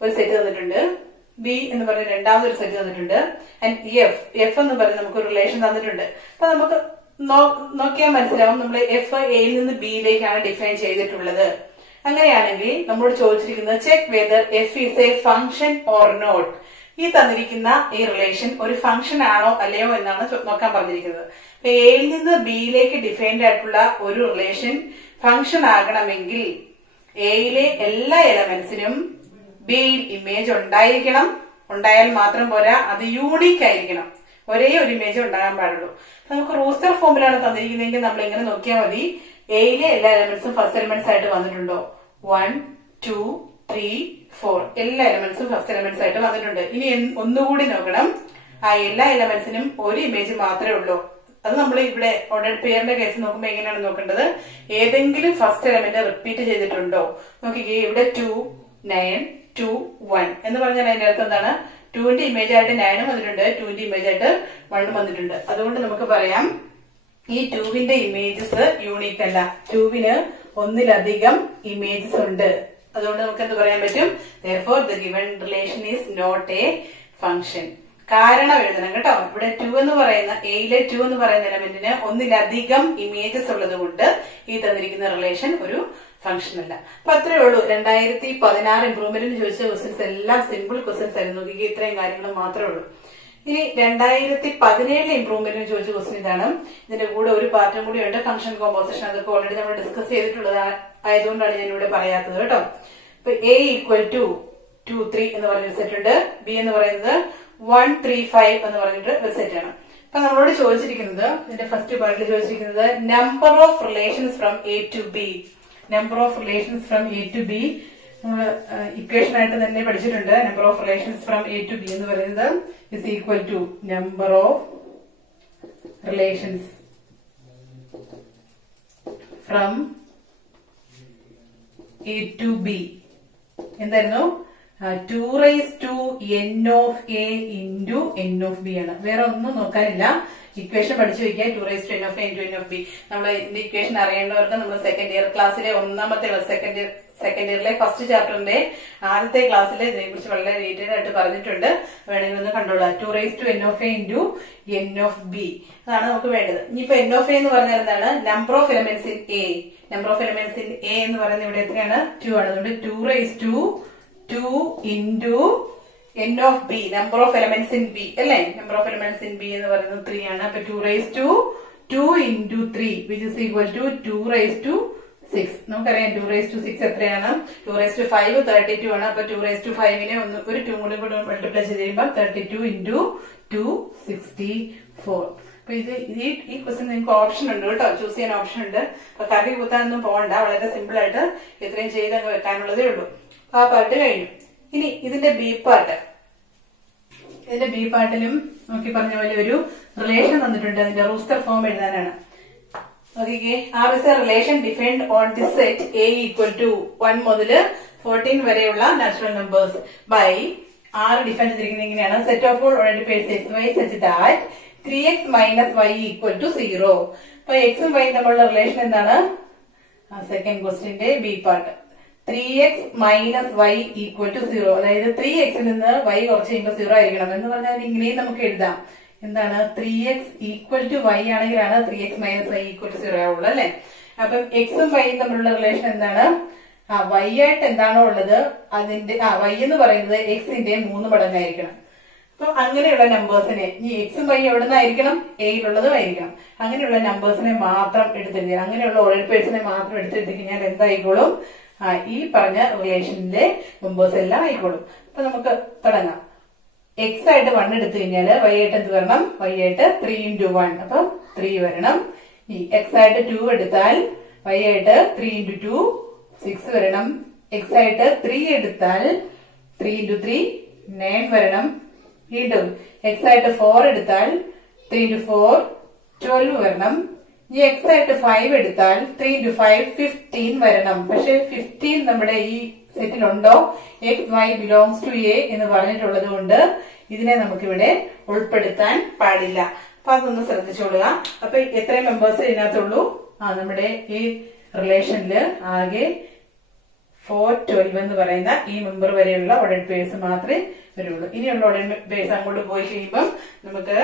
ഒരു സെറ്റ് തന്നിട്ടുണ്ട്, ബി എന്ന് പറഞ്ഞ രണ്ടാമതൊരു സെറ്റ് തന്നിട്ടുണ്ട്, ആൻഡ് എഫ് എന്ന് പറഞ്ഞ് നമുക്ക് ഒരു റിലേഷൻ തന്നിട്ടുണ്ട്. അപ്പൊ നമുക്ക് നോക്കിയാൽ മനസ്സിലാവും നമ്മൾ എഫ് എയിൽ നിന്ന് ബിയിലേക്കാണ് ഡിഫൈൻ ചെയ്തിട്ടുള്ളത്. അങ്ങനെയാണെങ്കിൽ നമ്മളോട് ചോദിച്ചിരിക്കുന്നത് check whether F is a function or not. ഈ തന്നിരിക്കുന്ന ഈ റിലേഷൻ ഒരു ഫംഗ്ഷൻ ആണോ അല്ലയോ എന്നാണ് നോക്കാൻ പറഞ്ഞിരിക്കുന്നത്. എയിൽ നിന്ന് ബിയിലേക്ക് ഡിഫൈൻഡ് ആയിട്ടുള്ള ഒരു റിലേഷൻ ഫംഗ്ഷൻ ആകണമെങ്കിൽ എയിലെ എല്ലാ എലമെന്റ്സിനും ബിയിൽ ഇമേജ് ഉണ്ടായിരിക്കണം. ഉണ്ടായാൽ മാത്രം പോരാ, അത് യൂണിക് ആയിരിക്കണം. ഒരേ ഒരു ഇമേജ് ഉണ്ടാകാൻ പാടുള്ളൂ. നമുക്ക് റൂസ്റ്റർ ഫോമിലാണ് തന്നിരിക്കുന്നതെങ്കിൽ നമ്മൾ എങ്ങനെ നോക്കിയാൽ മതി, എയിലെ എല്ലാ എലമെന്റ്സും ഫസ്റ്റ് എലമെന്റ്സ് ആയിട്ട് വന്നിട്ടുണ്ടോ, 1 2 3 4 എല്ലാ എലമെന്റ്സും ഫസ്റ്റ് എലമെന്റ്സ് ആയിട്ട് വന്നിട്ടുണ്ട്. ഇനി ഒന്നുകൂടി നോക്കണം, ആ എല്ലാ എലമെന്റ്സിനും ഒരു ഇമേജ് മാത്രമേ ഉള്ളൂ. അത് നമ്മൾ ഇവിടെ ഓർഡേഡ് പെയറിന്റെ കേസ് നോക്കുമ്പോൾ എങ്ങനെയാണ് നോക്കേണ്ടത്, ഏതെങ്കിലും ഫസ്റ്റ് എലമെന്റ് റിപ്പീറ്റ് ചെയ്തിട്ടുണ്ടോ നോക്കിക്കേ. ഇവിടെ 2 9 2 1 എന്ന് പറഞ്ഞാൽ അതിന്റെ അർത്ഥം എന്താണ്, 2ന്റെ ഇമേജ് ആയിട്ട് 9ഉം വന്നിട്ടുണ്ട്, 2ന്റെ ഇമേജ് ആയിട്ട് 1ഉം വന്നിട്ടുണ്ട്. അതുകൊണ്ട് നമുക്ക് പറയാം ഈ 2വിന്റെ ഇമേജസ് യൂണിക് അല്ല, 2വിന് ഒന്നിലധികം ഇമേജസ് ഉണ്ട്. അതുകൊണ്ട് നമുക്ക് എന്ത് പറയാൻ പറ്റും, therefore the given relation is not a function. കാരണം എഴുതണം കേട്ടോ. ഇവിടെ 2 എന്ന് പറയുന്ന എയിലെ 2 എന്ന് പറയുന്ന എലമെന്റിന് ഒന്നിലധികം ഇമേജസ് ഉള്ളത് കൊണ്ട് ഈ തന്നിരിക്കുന്ന റിലേഷൻ ഒരു ഫംഗ്ഷൻ അല്ല. അപ്പൊ അത്രേ ഉള്ളൂ. 2016 ഇംപ്രൂവ്മെന്റിന് ചോദിച്ച ക്വസ്റ്റ്യൻസ് എല്ലാം സിമ്പിൾ ക്വസ്റ്റ്യൻസ് ആയിരുന്നു. നോക്കിക്കുക, ഇത്രയും കാര്യങ്ങൾ മാത്രമേ ഉള്ളൂ. ഇനി 2017 ഇംപ്രൂവ്മെന്റിന് ചോദിച്ച ക്വസ്റ്റ്യൻ ഇതാണ്. ഇതിന്റെ കൂടെ ഒരു പാർട്ടും കൂടി ഉണ്ട്, ഫംഗ്ഷൻ കോമ്പോസിഷൻ. അതൊക്കെ ഓൾറെഡി നമ്മൾ ഡിസ്കസ് ചെയ്തിട്ടുള്ളതാണ്. ആയതുകൊണ്ടാണ് ഞാൻ ഇവിടെ പറയാത്തത് കേട്ടോ. ഇപ്പൊ A ഈക്വൽ ടു 2, 3 എന്ന് പറഞ്ഞൊരു സെറ്റ് ഉണ്ട്. B എന്ന് പറയുന്നത് 1, 3, 5 എന്ന് പറഞ്ഞിട്ട് ഒരു സെറ്റ് ആണ്. അപ്പൊ നമ്മളോട് ചോദിച്ചിരിക്കുന്നത്, ഇതിന്റെ ഫസ്റ്റ് പാർട്ടിൽ ചോദിച്ചിരിക്കുന്നത് number of relations from A to B. Number of relations from A to B നമ്മൾ ഇക്വേഷൻ ആയിട്ട് തന്നെ പഠിച്ചിട്ടുണ്ട്. നമ്പർ of relations from A to B എന്ന് പറയുന്നത് is equal to number of relations from A to B. എന്തായിരുന്നു? 2 raised to n of A into n of B ആണ്. വേറെ ഒന്നും നോക്കാനില്ല. ഇക്വേഷൻ പഠിച്ചു വയ്ക്കുക. 2 raised to n of A into n of B. നമ്മൾ ഇതിന്റെ ഇക്വേഷൻ അറിയേണ്ടവർക്ക് നമ്മൾ സെക്കൻഡ് ഇയർ ക്ലാസ്സിലെ സെക്കൻഡ് ഇയറിലെ ഫസ്റ്റ് ചാപ്റ്ററിന്റെ ആദ്യത്തെ ക്ലാസ്സിൽ ഇതിനെക്കുറിച്ച് വളരെ ഡീറ്റെയിൽ ആയിട്ട് പറഞ്ഞിട്ടുണ്ട്. വേണമെങ്കിൽ ഒന്ന് കണ്ടോളാം. 2 raised to n of A into n of B അതാണ് നമുക്ക് വേണ്ടത്. ഇനിയിപ്പോ n of A എന്ന് പറഞ്ഞാൽ എന്താണ്? Number of elements in A. Number of elements in A എന്ന് പറയുന്നത് ഇവിടെ എത്രയാണ്? 2 ആണ്. അതുകൊണ്ട് 2 raised to 2 into n of B. Number of elements in B അല്ലെ? Number of elements in B എന്ന് പറയുന്നത് 3 ആണ്. അപ്പൊ 2 raised to 2 into 3 which is equal to 2 raised to 6. നമുക്കറിയാം 2 raised to 6 എത്രയാണ്? 2 raised to 5 32 ആണ്. അപ്പൊ 2 raised to 5നെ ഒരു 2 കൂടി മൾട്ടിപ്ലൈ ചെയ്ത് കഴിയുമ്പോൾ 32 into 2 64. അപ്പൊ ഈ ക്വസ്റ്റ്യൻ നിങ്ങൾക്ക് ഓപ്ഷൻ ഉണ്ട് കേട്ടോ, ചൂസ് ചെയ്യാൻ ഓപ്ഷൻ ഉണ്ട്. അപ്പൊ കറി കുത്താനൊന്നും പോകണ്ട, വളരെ സിമ്പിൾ ആയിട്ട് ഇത്രയും ചെയ്ത് അങ്ങ് വെക്കാനുള്ളതേ ഉള്ളൂ. ആ പാർട്ട് കഴിഞ്ഞു. ഇനി ഇതിന്റെ ബി പാർട്ട്. ഇതിന്റെ ബി പാർട്ടിലും നോക്കി പറഞ്ഞ പോലെ ഒരു റിലേഷൻ തന്നിട്ടുണ്ട്. അതിന്റെ റൂസ്റ്റർ ഫോം എഴുതാനാണ്. നോക്കിക്കേ, R is a relation defined on this set A equal to 1 മുതൽ 14 വരെയുള്ള natural numbers by R define ചെയ്തിരിക്കുന്നത് ഇങ്ങനെയാണ്. Set of all ordered pairs XY such that 3x minus y equal to 0. അപ്പൊ എക്സും y തമ്മിലുള്ള റിലേഷൻ എന്താണ്? സെക്കൻഡ് ക്വസ്റ്റ്യന്റെ b part. 3x minus y equal to 0. അതായത് 3xൽ നിന്ന് y കുറച്ച് കഴിയുമ്പോൾ 0 ആയിരിക്കണം എന്ന് പറഞ്ഞാൽ ഇങ്ങനെയും നമുക്ക് എഴുതാം. എന്താണ്? 3x ഈക്വൽ ടു y ആണെങ്കിലാണ് 3x minus y equal to 0 ആവുള്ളൂ അല്ലെ? അപ്പം എക്സും വൈയും തമ്മിലുള്ള റിലേഷൻ എന്താണ്? y ആയിട്ട് എന്താണോ ഉള്ളത് അതിന്റെ y എന്ന് പറയുന്നത് എക്സിന്റെ 3 മടങ്ങായിരിക്കണം. അപ്പൊ അങ്ങനെയുള്ള നമ്പേഴ്സിനെ ഈ എക്സും വൈ എവിടെ നിന്നായിരിക്കണം? എയിലുള്ളതും ആയിരിക്കണം. അങ്ങനെയുള്ള നമ്പേഴ്സിനെ മാത്രം എടുത്തെഴുതിയാൽ, അങ്ങനെയുള്ള ഓൾറെഡി പേഴ്സിനെ മാത്രം എടുത്തെഴുതി കഴിഞ്ഞാൽ എന്തായിക്കോളും? ഈ പറഞ്ഞ റിലേഷനിലെ മെമ്പേഴ്സ് എല്ലാം ആയിക്കോളും. അപ്പൊ നമുക്ക് തുടങ്ങാം. എക്സ് ആയിട്ട് 1 എടുത്തു കഴിഞ്ഞാൽ y ആയിട്ട് എന്ത് വരണം? y ആയിട്ട് 3 into 1 അപ്പൊ 3 വരണം. ഈ എക്സ് ആയിട്ട് 2 എടുത്താൽ y ആയിട്ട് 3 into 2 6 വരണം. എക്സ് ആയിട്ട് 3 എടുത്താൽ 3 into 3 9 വരണം. വീണ്ടും എക്സ് ആയിട്ട് 4 എടുത്താൽ 3 into 4 12 വരണം. ഈ എക്സ് ആയിട്ട് 5 എടുത്താൽ 3 into 5 15 വരണം. പക്ഷെ 15 നമ്മുടെ ഈ സെറ്റിലുണ്ടോ? X y belongs to A എന്ന് പറഞ്ഞിട്ടുള്ളത് കൊണ്ട് ഇതിനെ നമുക്കിവിടെ ഉൾപ്പെടുത്താൻ പാടില്ല. അപ്പൊ അതൊന്ന് ശ്രദ്ധിച്ചോളുക. അപ്പൊ എത്രയും മെമ്പേഴ്സ് ഇതിനകത്തുള്ളൂ? നമ്മുടെ ഈ റിലേഷനില് ആകെ 412 എന്ന് പറയുന്ന ഈ മെമ്പർ വരെയുള്ള ഓർഡേഡ് പേഴ്സ് മാത്രമേ വരുള്ളൂ. ഇനിയുള്ള ഓർഡേഡ് പേഴ്സ് അങ്ങോട്ട് പോയി കഴിയുമ്പം നമുക്ക്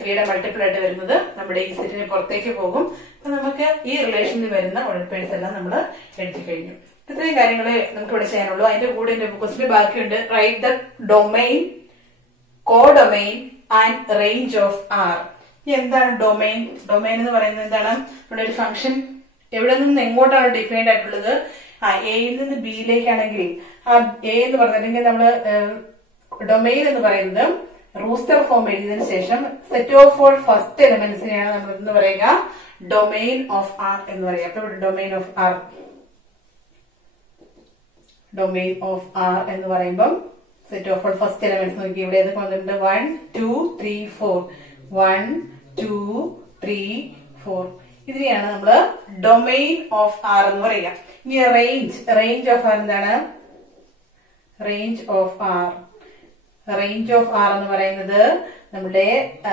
3യുടെ മൾട്ടിപ്പിൾ ആയിട്ട് വരുന്നത് നമ്മുടെ ഈ സെറ്റിന് പുറത്തേക്ക് പോകും. അപ്പൊ നമുക്ക് ഈ റിലേഷനിൽ വരുന്ന ഓർഡേഡ് പേഴ്സ് എല്ലാം നമ്മൾ എഴുതി കഴിഞ്ഞു. ഇത്രയും കാര്യങ്ങളെ നമുക്ക് ഇവിടെ ചെയ്യാനുള്ളൂ. അതിന്റെ കൂടെ ക്വസ്റ്റ്യൻ ബാക്കിയുണ്ട്. Write the domain, codomain and range of R. എന്താണ് ഡൊമൈൻ? ഡൊമൈൻ എന്ന് പറയുന്നത് എന്താണ്? ഇവിടെ ഒരു ഫംഗ്ഷൻ എവിടെ നിന്ന് എങ്ങോട്ടാണ് ഡിഫൈൻഡ് ആയിട്ടുള്ളത്? എയിൽ നിന്ന് ബിയിലേക്കാണെങ്കിൽ ആ എ എന്ന് പറഞ്ഞിട്ടുണ്ടെങ്കിൽ നമ്മള് ഡൊമൈൻ എന്ന് പറയുന്നത് റൂസ്റ്റർ ഫോം എഴുതിയതിനു ശേഷം സെറ്റ് ഓഫ് ഓൾ ഫസ്റ്റ് എലമെന്റ്സിനെയാണ് നമ്മൾ എന്ന് പറയുക ഡൊമൈൻ ഓഫ് ആർ എന്ന് പറയുക. അപ്പൊ ഇവിടെ ഡൊമൈൻ ഓഫ് ആർ എന്ന് പറയുമ്പം set of all first elements നോക്കി ഇവിടെ ഏതൊക്കെ വന്നിട്ടുണ്ട്? 1 2 3 4 1 2 3 4 ഇതിനെയാണ് നമ്മള് ഡൊമൈൻ ഓഫ് ആർ എന്ന് പറയുക. ഇനി റേഞ്ച് ഓഫ് ആർ എന്താണ്? റേഞ്ച് ഓഫ് ആർ എന്ന് പറയുന്നത് നമ്മുടെ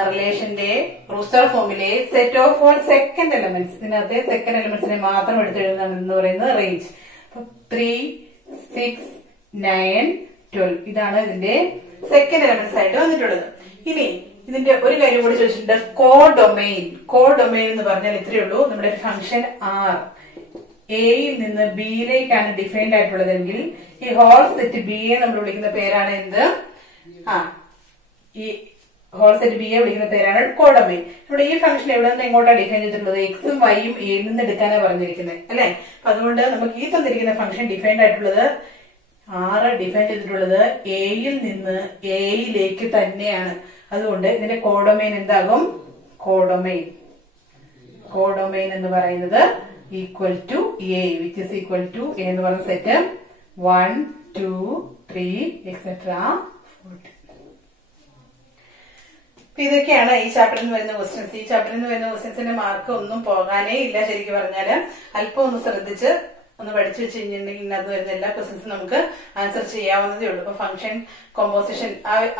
റിലേഷന്റെ റൂസ്റ്റർ ഫോമിലെ set of all second elements, ഇതിനകത്തെ സെക്കൻഡ് എലമെന്റ്സിനെ മാത്രം എടുത്തെഴുതുന്നതെന്ന് പറയുന്നത് റേഞ്ച്. 3 6 9 12 ഇതാണ് ഇതിന്റെ സെക്കൻഡ് എലമെന്റ്സ് ആയിട്ട് വന്നിട്ടുള്ളത്. ഇനി ഇതിന്റെ ഒരു കാര്യം കൂടി ചോദിച്ചിട്ടുണ്ട്. കോഡൊമൈൻ എന്ന് പറഞ്ഞാൽ ഇത്രയേ ഉള്ളൂ. നമ്മുടെ ഫംഗ്ഷൻ ആർ എയിൽ നിന്ന് ബിയിലേക്കാണ് ഡിഫൈൻഡ് ആയിട്ടുള്ളതെങ്കിൽ ഈ ഹോൾ സെറ്റ് ബിയെ നമ്മൾ വിളിക്കുന്ന പേരാണ് എന്ത്? ഈ ഹോൾ സെറ്റ് ബിയെ വിളിക്കുന്ന പേരാണ് കോഡൊമൈൻ. ഇവിടെ ഈ ഫംഗ്ഷൻ എവിടെ നിന്ന് എങ്ങോട്ടാണ് ഡിഫൈൻ ചെയ്തിട്ടുള്ളത്? എക്സും വൈയും എയിൽ നിന്ന് എടുക്കാനാണ് പറഞ്ഞിരിക്കുന്നത് അല്ലെ. അപ്പൊ അതുകൊണ്ട് നമുക്ക് ഈ തന്നിരിക്കുന്ന ഫംഗ്ഷൻ ഡിഫൈൻഡ് ആയിട്ടുള്ളത് ഡിഫൈൻ ചെയ്തിട്ടുള്ളത് എയിൽ നിന്ന് എയിലേക്ക് തന്നെയാണ്. അതുകൊണ്ട് ഇതിന്റെ കോഡൊമൈൻ എന്താകും? കോഡൊമൈൻ എന്ന് പറയുന്നത് equal to A, which is equal to A എന്ന് പറയുന്ന സെറ്റ് 1, 2, 3 എക്സെട്ര 14. ഇതൊക്കെയാണ് ഈ ചാപ്റ്ററിൽ നിന്ന് വരുന്ന ക്വസ്റ്റ്യൻസ്. ഈ ചാപ്റ്ററിൽ നിന്ന് വരുന്ന ക്വസ്റ്റ്യൻസിന്റെ മാർക്ക് ഒന്നും പോകാനേ ഇല്ല. ശരിക്കും പറഞ്ഞാല് അല്പം ഒന്ന് ശ്രദ്ധിച്ച് ഒന്ന് പഠിച്ചു വെച്ചിട്ടുണ്ടെങ്കിൽ ഇതിനകത്ത് വരുന്ന എല്ലാ ക്വസ്റ്റ്യൻസും നമുക്ക് ആൻസർ ചെയ്യാവുന്നതേ ഉള്ളൂ. ഇപ്പൊ ഫംഗ്ഷൻ കോമ്പോസിഷൻ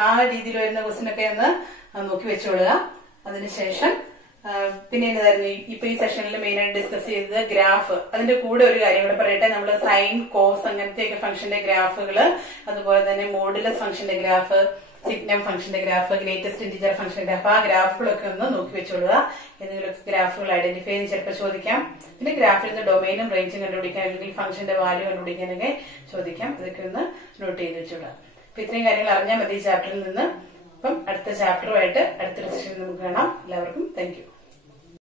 ആ രീതിയിൽ വരുന്ന ക്വസ്റ്റ്യൻ ഒക്കെ ഒന്ന് നോക്കി വെച്ചോളുക. അതിനുശേഷം പിന്നെ എന്തായിരുന്നു ഇപ്പൊ ഈ സെഷനിൽ മെയിൻ ആയിട്ട് ഡിസ്കസ് ചെയ്തത് ഗ്രാഫ്. അതിന്റെ കൂടെ ഒരു കാര്യം കൂടെ പറയട്ടെ. നമ്മൾ സൈൻ, കോസ് അങ്ങനത്തെയൊക്കെ ഫംഗ്ഷന്റെ ഗ്രാഫുകള്, അതുപോലെ തന്നെ മോഡുലസ് ഫംഗ്ഷന്റെ ഗ്രാഫ്, സിഗ്നം ഫംഗ്ഷന്റെ ഗ്രാഫ്, ഗ്രേറ്റസ്റ്റ് ഇന്റിജർ ഫംഗ്ഷന്റെ ഗ്രാഫ്, ആ ഗ്രാഫുകളൊക്കെ ഒന്ന് നോക്കി വെച്ചോളുക. ഏതെങ്കിലും ഗ്രാഫുകൾ ഐഡന്റിഫൈ ചെയ്ത് ചിലപ്പോൾ ചോദിക്കാം. പിന്നെ ഗ്രാഫിൽ നിന്ന് ഡൊമൈനും റേഞ്ചും കണ്ടുപിടിക്കാൻ, അല്ലെങ്കിൽ ഫംഗ്ഷന്റെ വാല്യൂ കണ്ടുപിടിക്കാനൊക്കെ ചോദിക്കാം. ഇതൊക്കെ ഒന്ന് നോട്ട് ചെയ്ത് വെച്ചോളുക. അപ്പൊ ഇത്രയും കാര്യങ്ങൾ അറിഞ്ഞാൽ മതി ഈ ചാപ്റ്ററിൽ നിന്ന്. അപ്പം അടുത്ത ചാപ്റ്ററുമായിട്ട് അടുത്തൊരു സെഷനിൽ നമുക്ക് കാണാം. എല്ലാവർക്കും താങ്ക് യു.